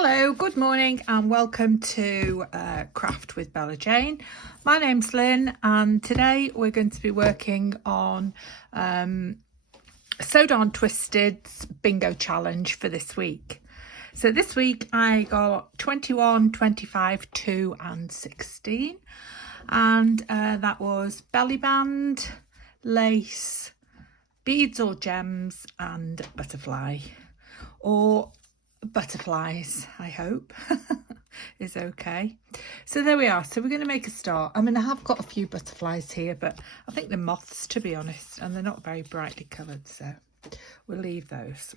Hello, good morning and welcome to Craft with Bella Jane. My name's Lynn and today we're going to be working on Sew Darn Twisted's bingo challenge for this week. So this week I got 21, 25, 2 and 16 and that was belly band, lace, beads or gems and butterfly, or butterflies, I hope is okay. So there we are. So we're going to make a start. I mean, I have got a few butterflies here, but I think they're moths, to be honest, and they're not very brightly coloured, so we'll leave those.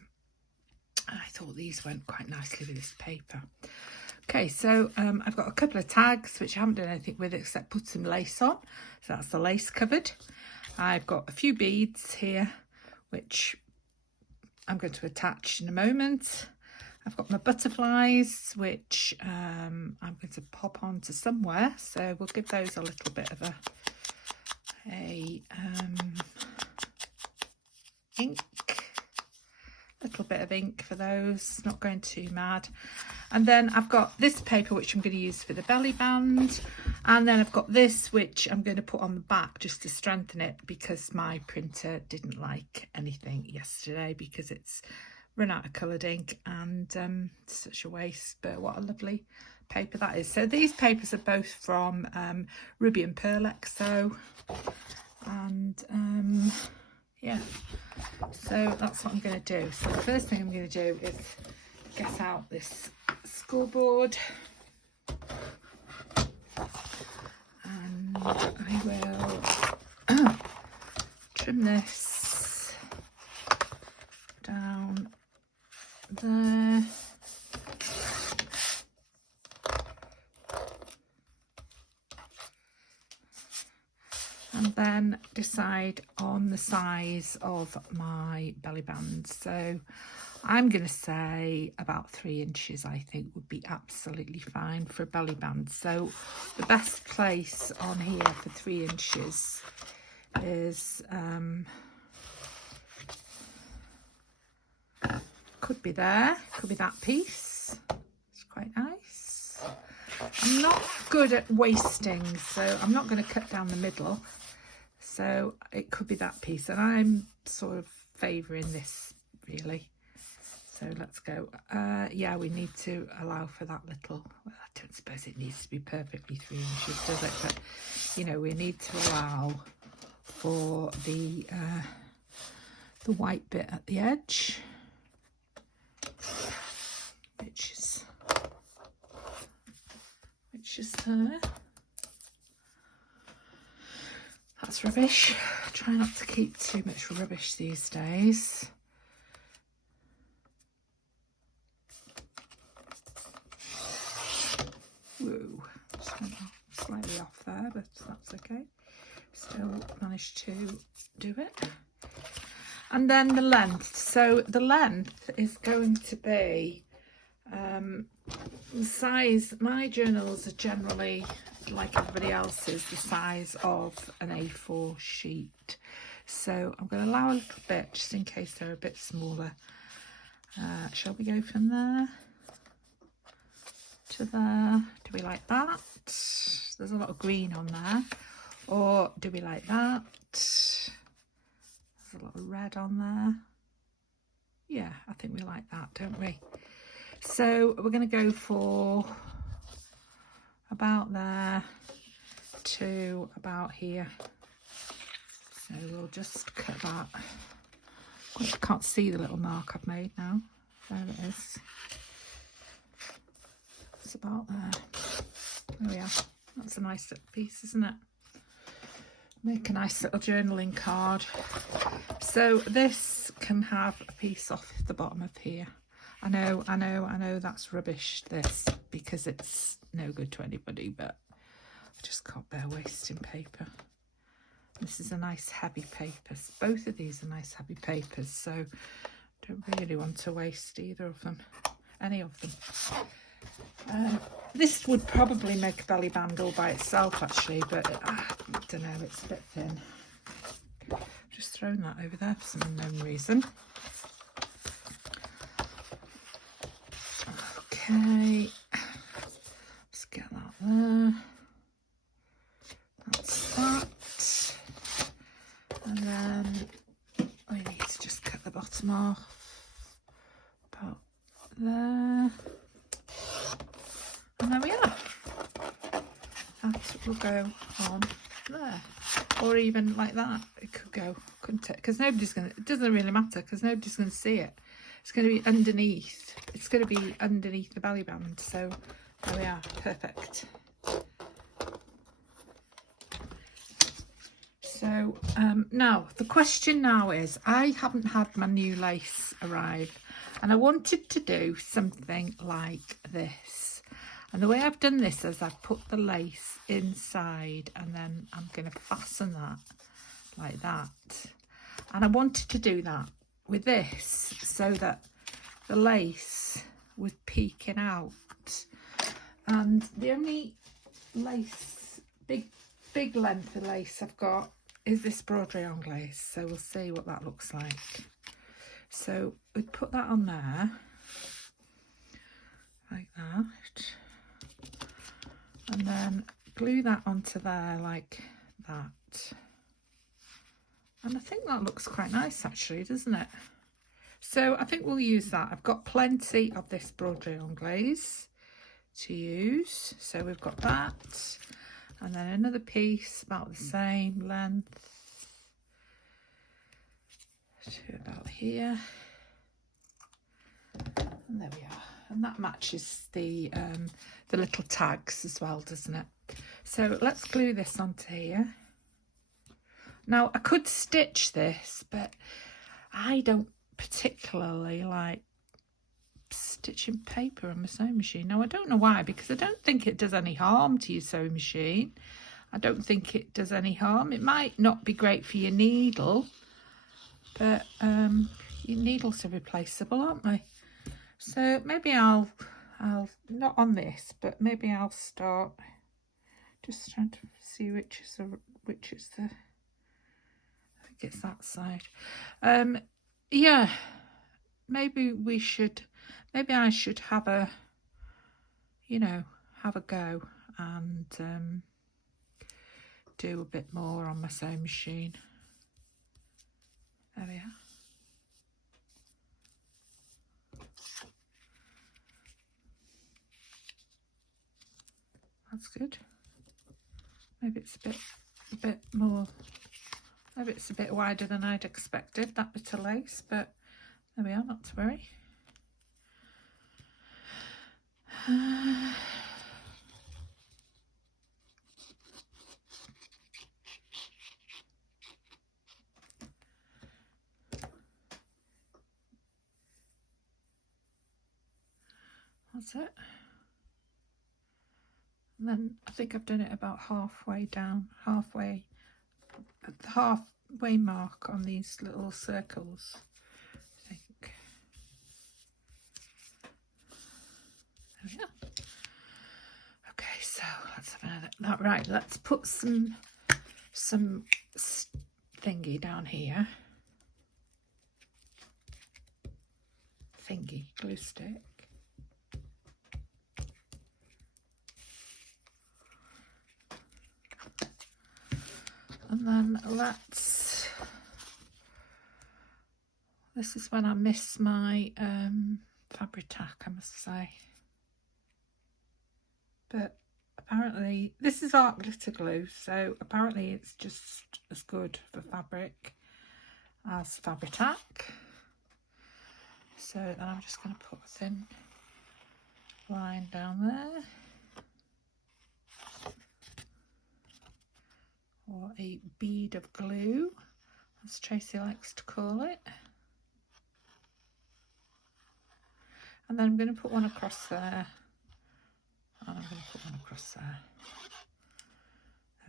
I thought these went quite nicely with this paper. Okay, so I've got a couple of tags which I haven't done anything with except put some lace on, so that's the lace covered. I've got a few beads here which I'm going to attach in a moment. I've got my butterflies, which I'm going to pop onto somewhere. So we'll give those a little bit of ink. Little bit of ink for those, not going too mad. And then I've got this paper, which I'm going to use for the belly band. And then I've got this, which I'm going to put on the back just to strengthen it because my printer didn't like anything yesterday because it's run out of coloured ink and such a waste, but what a lovely paper that is. So these papers are both from Ruby and Pearl XO, and yeah, so that's what I'm going to do. So the first thing I'm going to do is get out this school board and I will trim this down there. And then decide on the size of my belly band. So I'm going to say about 3 inches I think would be absolutely fine for a belly band. So the best place on here for 3 inches is could be there, could be that piece. It's quite nice. I'm not good at wasting, so I'm not going to cut down the middle. So it could be that piece, and I'm sort of favouring this really. So let's go. Yeah, we need to allow for that little, well, I don't suppose it needs to be perfectly 3 inches, does it? But you know, we need to allow for the white bit at the edge, which is there. That's rubbish. Try not to keep too much rubbish these days. Woo, just went slightly off there, but that's okay. Still managed to do it. And then the length. So the length is going to be the size. My journals are generally, like everybody else's, the size of an A4 sheet. So I'm going to allow a little bit just in case they're a bit smaller. Shall we go from there to there? Do we like that? There's a lot of green on there. Or do we like that? There's a lot of red on there. Yeah, I think we like that, don't we? So we're going to go for about there to about here. So we'll just cut that. I can't see the little mark I've made now. There it is. It's about there. There we are. That's a nice little piece, isn't it? Make a nice little journaling card. So this can have a piece off the bottom of here. I know that's rubbish, this, because it's no good to anybody, but I just can't bear wasting paper. This is a nice heavy paper. Both of these are nice heavy papers, so don't really want to waste either of them, any of them. This would probably make a belly band all by itself actually, but I don't know, it's a bit thin. I've just thrown that over there for some unknown reason. Okay, let's get that there. That's that. And then we need to just cut the bottom off. About there. And there we are. That will go on there. Or even like that. It could go, couldn't it? Because nobody's going to, it doesn't really matter because nobody's going to see it. It's going to be underneath. It's going to be underneath the belly band. So there we are. Perfect. So now the question now is, I haven't had my new lace arrive and I wanted to do something like this. And the way I've done this is I've put the lace inside and then I'm going to fasten that like that. And I wanted to do that with this so that the lace was peeking out. And the only lace, big length of lace I've got is this broderie anglaise. So we'll see what that looks like. So we put that on there like that. And then glue that onto there like that. And I think that looks quite nice actually, doesn't it? So I think we'll use that. I've got plenty of this broderie anglaise to use. So we've got that. And then another piece about the same length to about here. And there we are. And that matches the little tags as well, doesn't it? So let's glue this onto here. Now I could stitch this, but I don't particularly like stitching paper on my sewing machine. Now I don't know why, because I don't think it does any harm to your sewing machine. I don't think it does any harm. It might not be great for your needle, but your needles are replaceable, aren't they? So maybe I'll not on this, but maybe I'll start just trying to see which is the I think it's that side. Yeah, maybe I should have a go and do a bit more on my sewing machine. There we are. That's good. Maybe it's a bit more. Maybe it's a bit wider than I'd expected, that bit of lace, but there we are, not to worry. That's it. And then I think I've done it about halfway down, at the halfway mark on these little circles, I think. There we are. Okay, so let's have another. Right, let's put some thingy down here. Thingy, glue stick. And then this is when I miss my Fabri-Tac, I must say. But apparently, this is art glitter glue, so apparently it's just as good for fabric as Fabri-Tac. So then I'm just going to put a thin line down there. Or a bead of glue, as Tracy likes to call it. And then I'm going to put one across there. And I'm going to put one across there.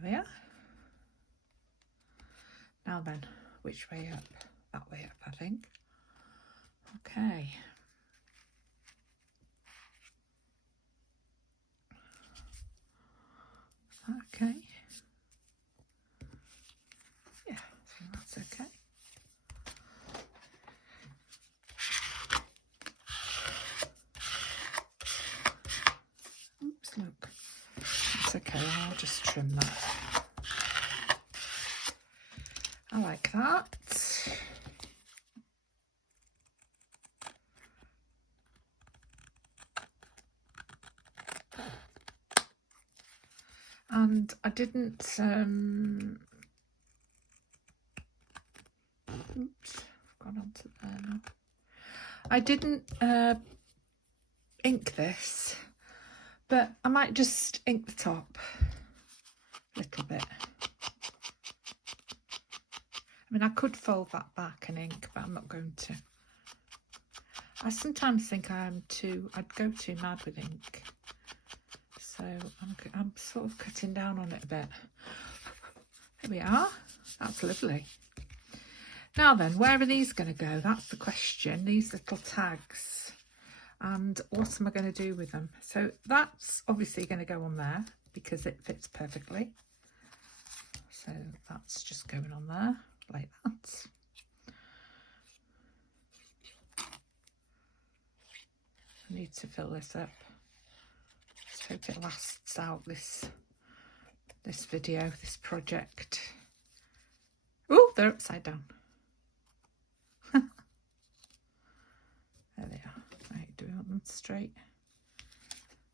There we are. Now then, which way up? That way up, I think. Okay. Is that okay? Yeah, I think that's okay. Okay, I'll just trim that. I like that. And I didn't, oops, I've gone onto there now. I didn't ink this, but I might just ink the top a little bit. I mean, I could fold that back and ink, but I'm not going to. I sometimes think I'd go too mad with ink. So I'm sort of cutting down on it a bit. There we are. That's lovely. Now then, where are these going to go? That's the question. These little tags. And what am I going to do with them? So that's obviously going to go on there because it fits perfectly. So that's just going on there like that. I need to fill this up. Let's hope it lasts out this video, this project. Oh, they're upside down. There they are. Right, do we want them straight?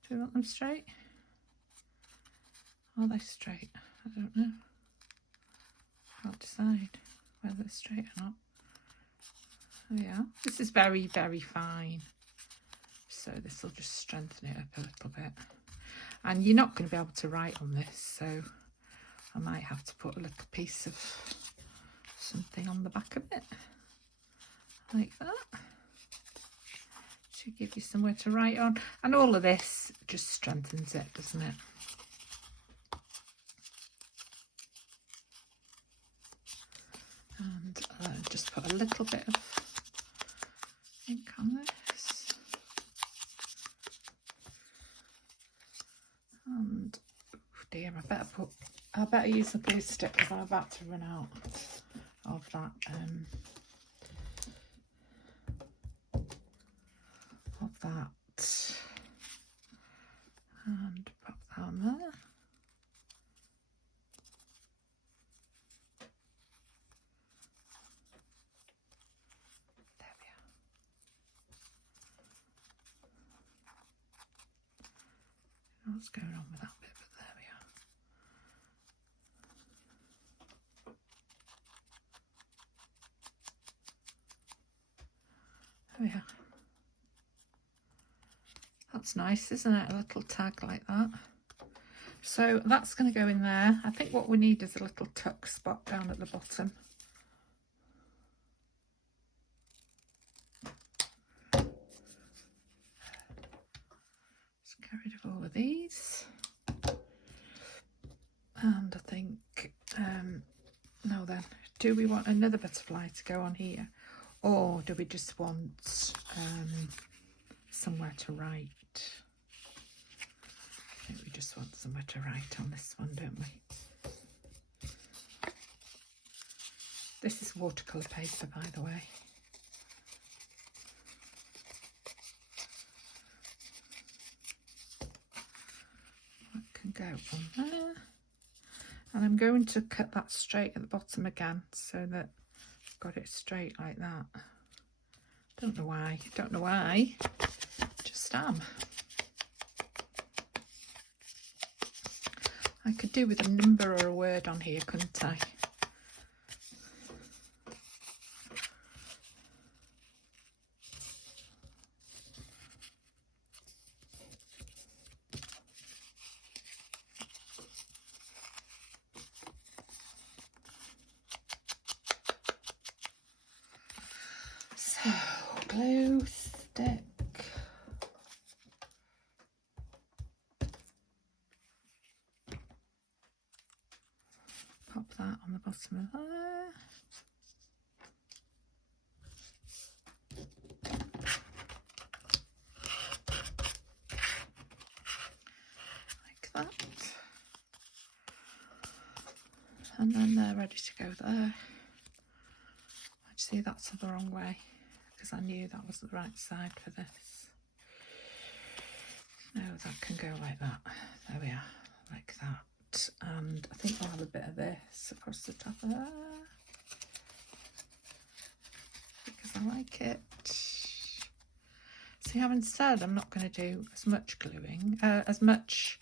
Do we want them straight? Are they straight? I don't know. Can't decide whether they're straight or not. Oh yeah, this is very, very fine. So this will just strengthen it up a little bit. And you're not going to be able to write on this, so I might have to put a little piece of something on the back of it. Like that. To give you somewhere to write on. And all of this just strengthens it, doesn't it? And just put a little bit of ink on this. And oh dear, I better use the glue stick because I'm about to run out of that and pop that on there. There we are. What's going on with that bit, but there we are. There we are. That's nice, isn't it? A little tag like that. So that's going to go in there. I think what we need is a little tuck spot down at the bottom. Let's get rid of all of these. And I think, now then, do we want another butterfly to go on here? Or do we just want somewhere to write? I think we just want somewhere to write on this one, don't we? This is watercolour paper, by the way. That can go on there. And I'm going to cut that straight at the bottom again so that I've got it straight like that. Don't know why, just am. I could do with a number or a word on here, couldn't I? So, glue stick. Pop that on the bottom of there. Like that. And then they're ready to go there. Actually, that's the wrong way because I knew that was the right side for this. No, that can go like that. There we are. like that. And I think I'll have a bit of this across the top of there because I like it. See, having said I'm not going to do as much gluing, as much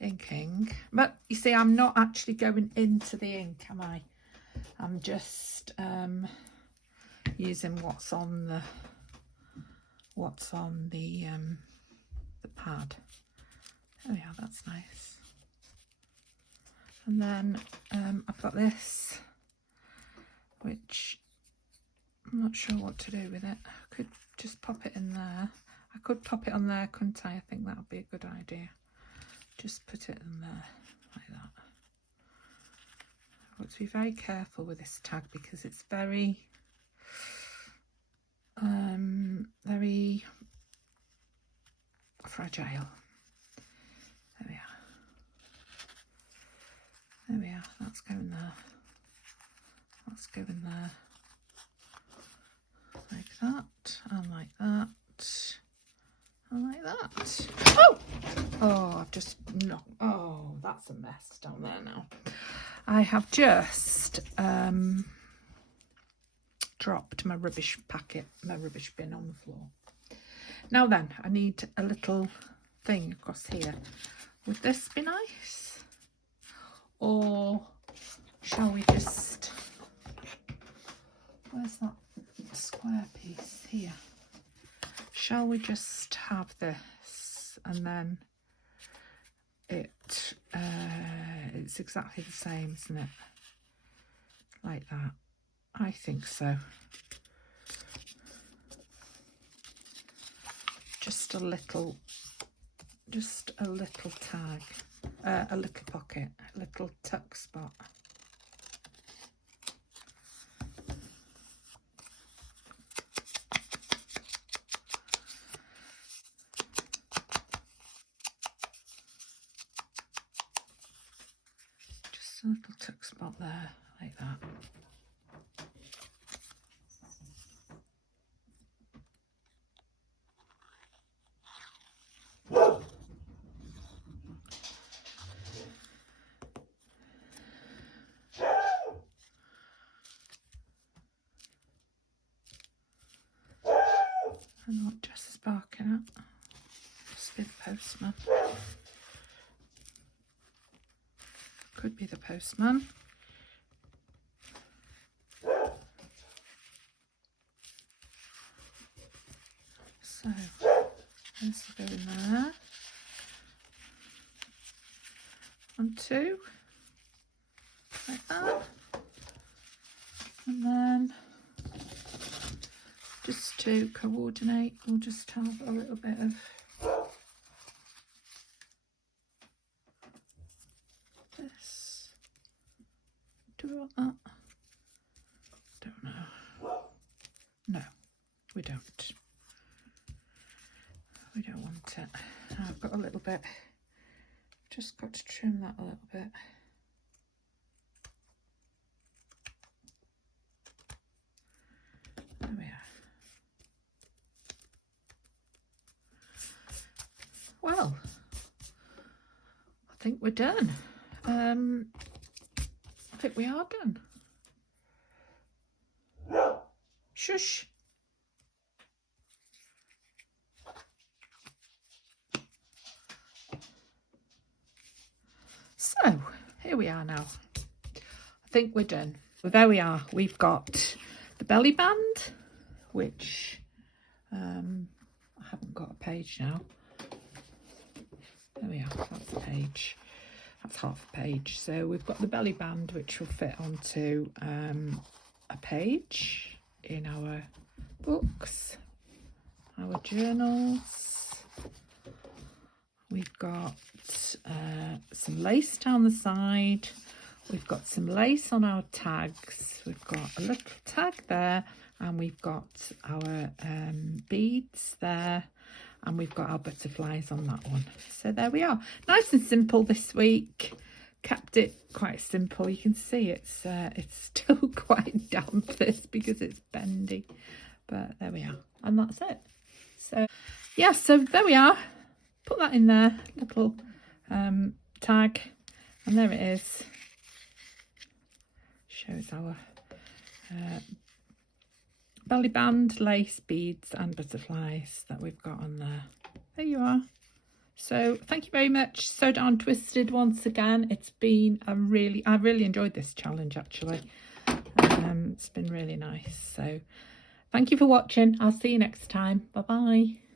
inking, but you see I'm not actually going into the ink, am I? I'm just using what's on the pad. There we are, that's nice. And then I've got this, which I'm not sure what to do with it. I could just pop it in there. I could pop it on there, couldn't I? I think that would be a good idea. Just put it in there like that. I've got to be very careful with this tag because it's very very fragile. There we are. There we are. That's going there. That's going there. Like that, and like that, and like that. Oh! Oh, I've just knocked. Oh, that's a mess down there now. I have just dropped my rubbish packet, my rubbish bin on the floor. Now then, I need a little thing across here. Would this be nice? Or shall we just... Where's that square piece here? Shall we just have this and then it's exactly the same, isn't it? Like that. I think so. Just a little tag, a little pocket, a little tuck spot. Just a little tuck spot there, like that. And what Jess is barking at. Must be the postman. Could be the postman. So, this will go in there. 1, 2. Like that. And then, just to coordinate, we'll just have a little bit of this. Do we want that? Don't know. No, we don't. We don't want it. I've got a little bit, just got to trim that a little bit. There we are. Well, I think we're done. I think we are done. Shush. So, here we are now. I think we're done. Well, there we are. We've got the belly band, which I haven't got a page now. There we are. That's a page. That's half a page. So we've got the belly band, which will fit onto a page in our books, our journals. We've got some lace down the side. We've got some lace on our tags. We've got a little tag there, and we've got our beads there, and we've got our butterflies on that one. So there we are. Nice and simple this week. Kept it quite simple. You can see it's still quite damp, this, because it's bendy. But there we are. And that's it. So, yeah, so there we are. Put that in there. Little tag, and there it is. Shows our belly band, lace, beads and butterflies that we've got on there. There you are. So thank you very much, Sew It On Twisted, once again. It's been I really enjoyed this challenge actually. It's been really nice. So thank you for watching. I'll see you next time. Bye bye.